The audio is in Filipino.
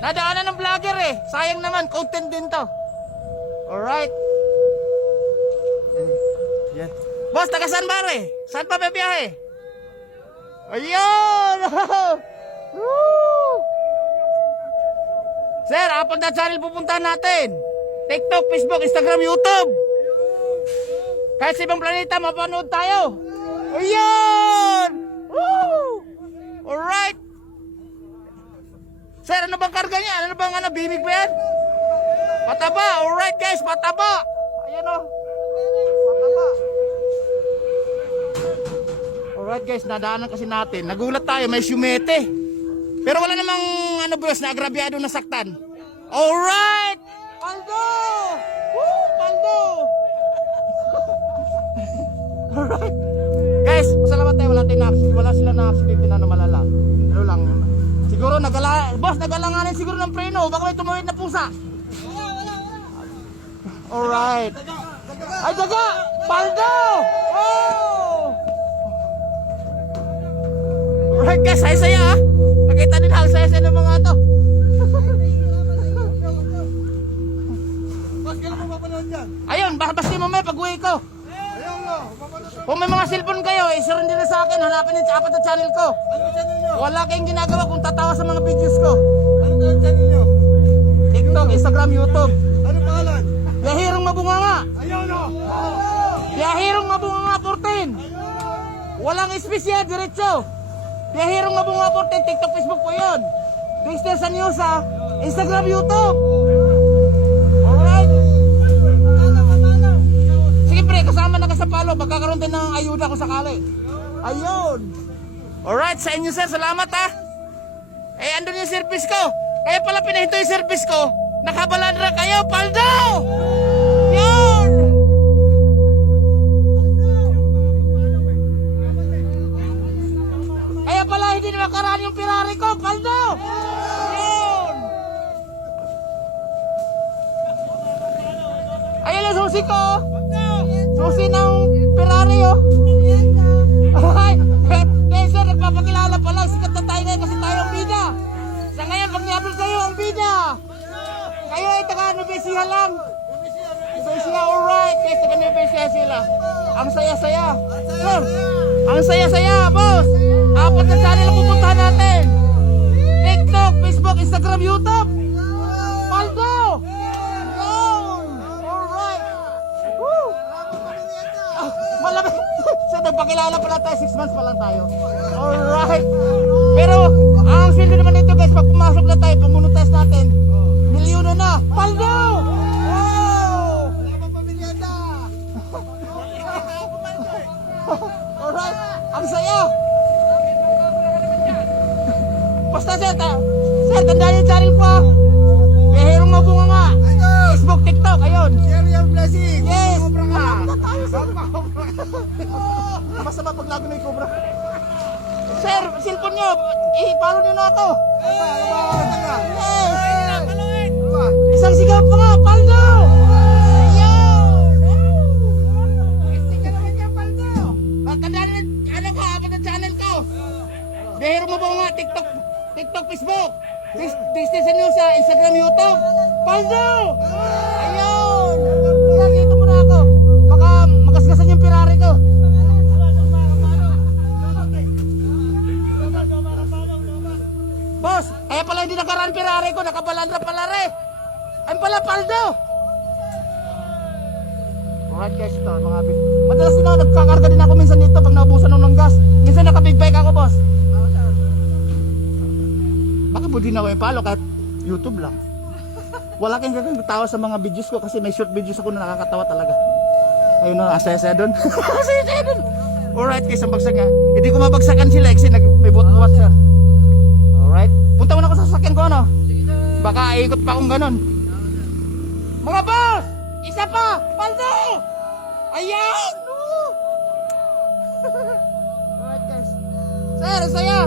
Nadaanan ng vlogger eh. Sayang naman, content din to. Alright. Yan. Boss, taga saan pare? Saan pa bibiyahe? Ayun! Woo! Sir, apat na channel pupuntahan natin. TikTok, Facebook, Instagram, YouTube. Kahit sa ibang planeta, mapanood tayo. Ayun! Woo! Alright. Sir, ano bang karga niya? Ano bang bimig ba yan? Pataba. Alright guys, pataba. Ayan o. Pataba. Alright guys, nadaanan kasi natin. Nagulat tayo, may sumete. Pero wala namang bros na agrabyado na saktan. Alright! Paldo! Woo! Paldo! Alright. Guys, pasalamat tayo. Wala sila na accident na malala. Pero lang. Siguro nagalanganin siguro ng preno. Baka may tumawid na pusa. Wala. Alright. Ay, daga! Paldo! Oh! Alright guys, saya-saya ha. Nakita din ang saya-saya ng mga to. Boss, kailan mo mapanood yan? Ayun, basta mamaya pag-uwi ko. Ayun nga, mapanood. Kung may mga cellphone kayo, i-share nyo sa akin. Hanapin nyo sa apat na channel ko. Ano channel nyo? Wala kayong ginagawa kung tatawa sa mga videos ko. Ano channel nyo? TikTok, Instagram, YouTube. Ano pangalan? Yahirong Mabunganga. Ayun o! Yahirong Mabunganga 14. Walang espesyal, diretso. Yahirong Mabunganga 14, TikTok, Facebook po yun. Dexter Sanyosa, Instagram, YouTube. Alright. Sige pre, kasama na ka sa palo. Magkakaroon din ng ayuda kung sakali. Ayun. Alright, sa inyo sir, salamat ha. Eh, andun yung service ko. Kaya pala pinahinto yung service ko. Nakabalandra kayo, Paldo! Yun! Kaya pala hindi na makaraan yung Ferrari ko, Paldo! Yun! Ayun yung susi ko. Susi ng Ferrari oh. Ay, sir, nagpapakilala pala. Sikat na tayo ngayon kasi tayo ang bida. Sa ngayon, pag niabol kayo ang bida. Kayo ay taga-Nubesia lang. Nubesia, alright. Kaya taga-Nubesia sila. Ang saya-saya. Sir, ang saya-saya, boss. Apat na channel ang pupuntahan natin. TikTok, Facebook, Instagram, YouTube. Paldo! Yun! Alright. Woo! Malamig. So, nagpakilala pala tayo. 6 months pa lang tayo. Alright. Pero, ang sweldo naman dito guys, pag pumasok na tayo, pamunutest natin. Milyono na. Paldo! Wow! Alright. Ang saya. Basta sir, tandaan yung channel ko. Yahirong Mabunganga. Facebook, TikTok, ayun. Share your blessing! Yes! Sobra ka! Masama pag lago na yung cobra. Sir, cellphone nyo, i-follow nyo na ako. Yes! Isang sigaw pa nga, Paldo! Ayun! Istika naman niya, Paldo! Tandaan nyo, apat na channel ko. Yahirong Mabunganga, TikTok, Facebook. Disney sa news sa Instagram, YouTube. Paldo! Ayun! Sir, dito muna ako. Baka magasgasan yung Ferrari ko. Boss, kaya pala hindi nakaraan Ferrari ko, nakabalandra pala re. Ay pala, Paldo! Alright guys, ito mga big. Madalas din ako, nagkakarga din ako minsan dito pag naubusan ng gas. Minsan naka-big bike ako, boss. Baka budin ako yung palo kahit YouTube lang. Wala kayong gagawin tawa sa mga videos ko kasi may short videos ako na nakakatawa talaga. Ayun na, asaya-saya doon. Asaya-saya doon. Alright guys, ang bagsak nga. Hindi ko mabagsakan sila kasi may buhat-buhat siya. Alright. Punta mo na ako sa sasakyan ko, ano? Baka ikot pa akong ganun. Mga boss! Isa pa! Paldo! Ayan! Alright guys. Sir, saya!